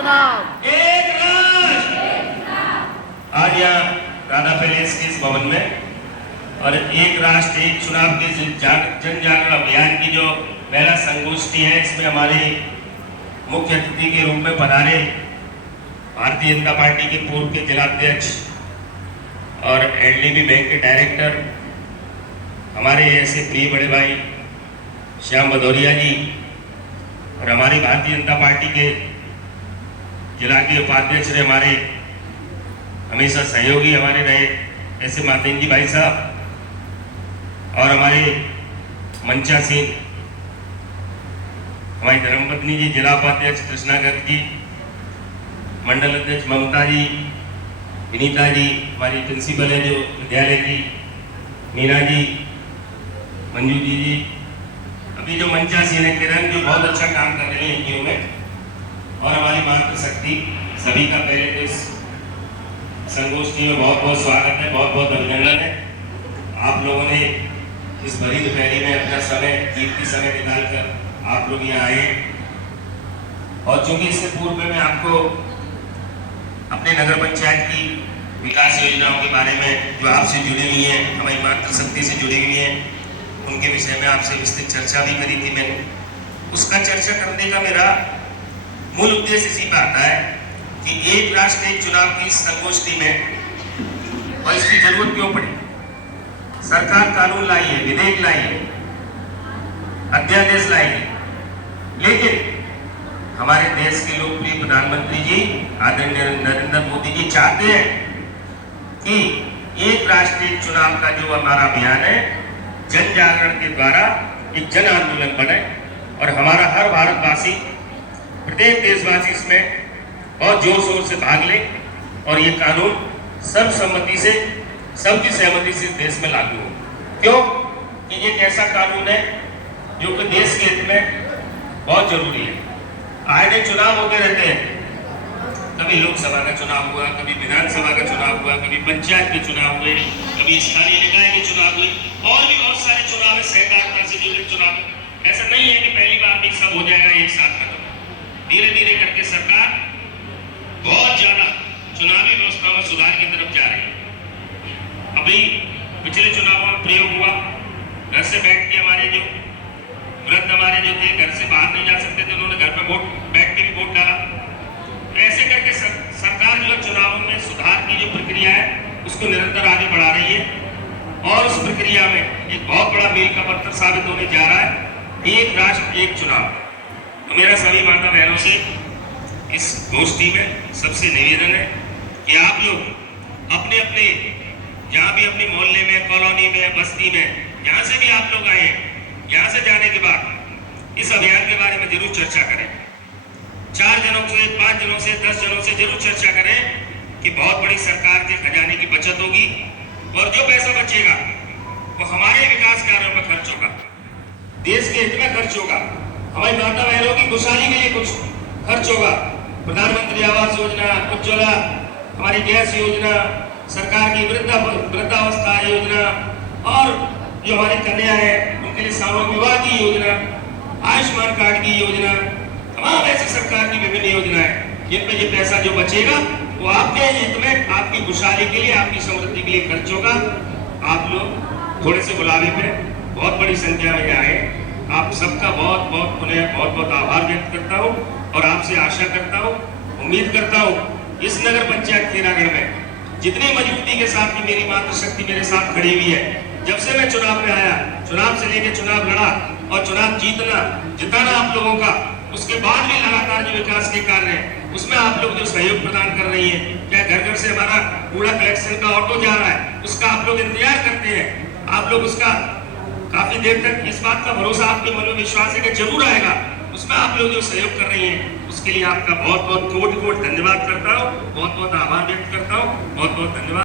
चुनाव। एक राष्ट्र। आज यहाँ राधा पैलेस के इस भवन में और एक राष्ट्र एक चुनाव के जन जागरण अभियान की जो पहला संगोष्ठी है, इसमें हमारे मुख्य अतिथि के रूप में पधारे भारतीय जनता पार्टी के पूर्व के जिलाध्यक्ष और एनडीबी बैंक के डायरेक्टर हमारे ऐसे प्रिय बड़े भाई श्याम भदौरिया जी और हमारी भारतीय जनता पार्टी के जिला के उपाध्यक्ष रहे हमारे हमेशा सहयोगी हमारे रहे ऐसे मातेंद्र जी भाई साहब और हमारे मंचा सिंह, हमारी धर्मपत्नी जी, जिला उपाध्यक्ष कृष्णा गर्ग जी, मंडल अध्यक्ष ममता जी, विनीता जी, हमारी प्रिंसिपल है जो विद्यालय की मीना जी, मंजू जी, अभी जो मंचा सिंह है किरण जो बहुत अच्छा काम कर रहे हैं एनजीओ में, और हमारी मातृशक्ति, सभी का पहले तो इस संगोष्ठी में बहुत बहुत स्वागत है, बहुत बहुत अभिनंदन है। आप लोगों ने इस भरी दोपहरी में अपना समय, कीमती समय निकालकर आप लोग यहाँ आए, और चूंकि इससे पूर्व में मैं आपको अपने नगर पंचायत की विकास योजनाओं के बारे में जो आपसे जुड़ी हुई हैं, हमारी मातृशक्ति से जुड़ी हुई हैं, उनके विषय में आपसे विस्तृत चर्चा भी करी थी मैंने। उसका चर्चा करने का मेरा मूल उद्देश्य इसी पर आता है कि एक राष्ट्र एक चुनाव की संगोष्ठी में, और इसकी जरूरत क्यों पड़ी। सरकार कानून लाई है, विधेयक लाई है, अध्यादेश लाई है, लेकिन हमारे देश के लोकप्रिय प्रधानमंत्री जी आदरणीय नरेंद्र मोदी जी चाहते हैं कि एक राष्ट्र एक चुनाव का जो हमारा अभियान है जन जागरण के द्वारा एक जन आंदोलन बने, और हमारा हर भारतवासी, प्रत्येक देशवासी इसमें बहुत जोर शोर से भाग ले, और ये कानून सर्वसम्मति से, सबकी सहमति से देश में लागू हो। क्यों कि ये एक ऐसा कानून है जो कि देश के हित में बहुत जरूरी है। आए दिन चुनाव होते रहते हैं, कभी लोकसभा का चुनाव हुआ, कभी विधानसभा का चुनाव हुआ, कभी पंचायत के चुनाव हुए, कभी स्थानीय निकाय के चुनाव हुए, और भी बहुत सारे चुनाव है, सहकारिता से जुड़े चुनाव है। ऐसा नहीं है कि पहली बार भी सब हो जाएगा एक साथ खत्म। धीरे धीरे करके सरकार बहुत ज्यादा चुनावी व्यवस्था में सुधार की तरफ जा रही है। अभी पिछले चुनावों में प्रयोग हुआ, घर से बैठ के हमारे जो वृद्ध हमारे जो थे, घर से बाहर नहीं जा सकते थे, उन्होंने घर पर बैठ के भी वोट डाला। ऐसे करके सरकार जो चुनावों में सुधार की जो प्रक्रिया है उसको निरंतर आगे बढ़ा रही है, और उस प्रक्रिया में एक बहुत बड़ा मील का पत्थर साबित होने जा रहा है एक राष्ट्र एक चुनाव। तो मेरा सभी माता बहनों से इस गोष्ठी में सबसे निवेदन है कि आप लोग अपने अपने जहाँ भी अपने मोहल्ले में, कॉलोनी में, बस्ती में, जहाँ से भी आप लोग आए हैं, यहाँ से जाने के बाद इस अभियान के बारे में जरूर चर्चा करें। 4 जनों से, 5 जनों से, 10 जनों से जरूर चर्चा करें कि बहुत बड़ी सरकार के खजाने की बचत होगी, और जो पैसा बचेगा वो हमारे विकास कार्यों में खर्च होगा, देश के हित में खर्च होगा, हमारी माता बहनों की खुशहाली के लिए कुछ खर्च होगा। प्रधानमंत्री आवास योजना, उज्ज्वला, हमारी गैस योजना, सरकार की वृद्धावस्था योजना, और जो हमारी कन्या है उनके लिए सामूहिक विवाह की योजना, आयुष्मान कार्ड की योजना, तमाम ऐसी सरकार की विभिन्न योजनाएं, जिन पे ये पैसा जो बचेगा वो आपके हित में, आपकी खुशहाली के लिए, आपकी समृद्धि के लिए खर्च होगा। आप लोग थोड़े से बुलावे पे बहुत बड़ी संख्या में आए, आप सबका बहुत बहुत पुनः बहुत बहुत आभार व्यक्त करता हूँ, और आपसे आशा करता हूँ, उम्मीद करता हूँ इस नगर पंचायत खेरागढ़ में जितनी मजबूती के साथ की मेरी मातृशक्ति मेरे साथ खड़ी हुई है, जब से मैं चुनाव में आया, चुनाव से लेकर चुनाव लड़ा और चुनाव जिताना आप लोगों का, उसके बाद भी लगातार जो विकास के कार्य है उसमें आप लोग जो सहयोग प्रदान कर रही है, क्या घर घर से हमारा कूड़ा कलेक्शन का ऑटो जा रहा है, उसका आप लोग इंतजार करते हैं, आप लोग उसका काफी देर तक इस बात का भरोसा आपके मन में विश्वास है कि जरूर आएगा, उसमें आप लोग जो सहयोग कर रही हैं उसके लिए आपका बहुत बहुत कोटि कोटि धन्यवाद करता हूँ, बहुत बहुत आभार व्यक्त करता हूँ, बहुत बहुत धन्यवाद।